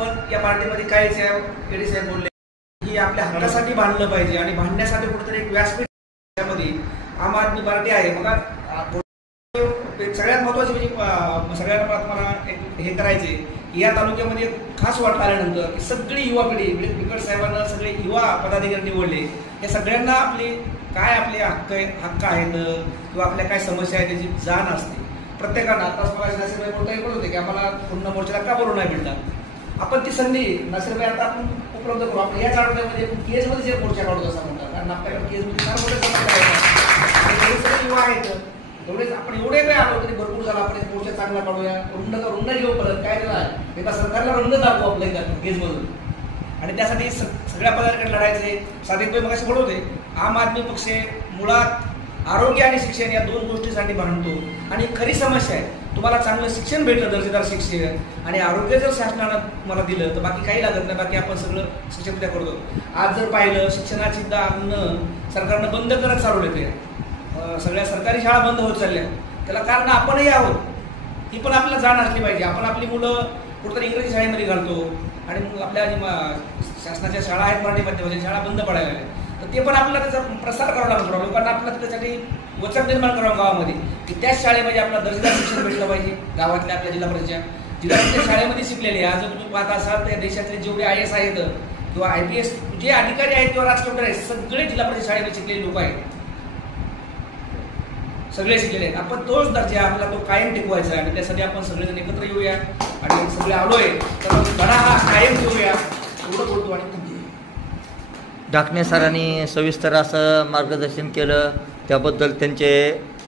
आपण या पार्टीमध्ये काय केडी साहेब बोलले की आपल्या हक्कासाठी भांडलं पाहिजे आणि भांडण्यासाठी कुठेतरी एक व्यासपीठ त्यामध्ये आम आदमी पार्टी आहे. बघा सगळ्यात महत्वाची म्हणजे सगळ्यांना मला हे करायचे की या तालुक्यामध्ये खास वाटतं आल्यानंतर की सगळी युवा पिढी बिकट साहेबांना सगळे युवा पदाधिकारी निवडले. या सगळ्यांना आपले हक्क आहेत किंवा आपल्या काय समस्या आहेत त्याची जाण असते प्रत्येकानं. आताच मला नासिरभाई बोलता येत होते की आम्हाला पूर्ण मोर्चाला का बोलू नाही मिळतात. आपण ती संधी नासिरभाई आता आपण उपलब्ध करू. आपण याच आठवड्यामध्ये केजमध्ये जे मोर्चा काढू असं म्हणतात कारण आपल्याकडे केजमध्ये फार मोठे समस्या युवा आहेत. तेवढेच आपण एवढे काय आलो तरी भरपूर झाला. आपण एक मोर्चा चांगला काढूया. रुंड घेऊ परत काय दिला एका सरकारला रुंड दाखवू आपल्या केजमधून आणि त्यासाठी सगळ्या पदाधिकारी लढायचे. सादिकभाई मगाशी बोलवते आम आदमी पक्ष मुळात आरोग्य आणि शिक्षण या दोन गोष्टीसाठी भांडतो आणि खरी समस्या आहे तुम्हाला चांगलं शिक्षण भेटलं दर्जेदार शिक्षण आणि आरोग्य जर शासनानं मला दिलं तर बाकी काही लागत नाही. बाकी आपण सगळं शिक्षण त्या करतो. आज जर पाहिलं शिक्षणाची दारणं सरकारनं बंद करत चालवले ते सगळ्या सरकारी शाळा बंद होत चालल्या. त्याला कारण आपणही आहोत. ती पण आपल्याला जाण असली पाहिजे. आपण आपली मुलं कुठंतरी इंग्रजी शाळेमध्ये घालतो आणि मग आपल्या शासनाच्या शाळा आहेत मराठी माध्यमाच्या शाळा बंद पडायला लागल्या तर ते पण आपल्याला त्याचा प्रसार करावा लागतो. लोकांना आपल्याला त्याच्यासाठी वचन निर्माण करावं गावामध्ये की त्याच शाळेमध्ये आपल्याला दर्जेदार शिक्षण भेटलं पाहिजे. गावातल्या आपल्या जिल्हा परिषदेच्या शाळेमध्ये शिकलेले आज जर तुम्ही पाहत असाल तर देशातले जेवढे IAS आहेत किंवा IPS जे अधिकारी आहेत किंवा राजकीय आहेत सगळे जिल्हा परिषद शाळेमध्ये शिकलेले लोक आहेत. सगळे शिकलेले आहेत. आपण तोच दर्जा आपल्याला तो कायम टिकवायचा आहे आणि त्यासाठी आपण सगळेजण एकत्र येऊया आणि सगळे आलोय तर धडा हा कायम ठेवूया एवढं बोलतो. आणि ढाकणे सरांनी सविस्तर असं मार्गदर्शन केलं त्याबद्दल त्यांचे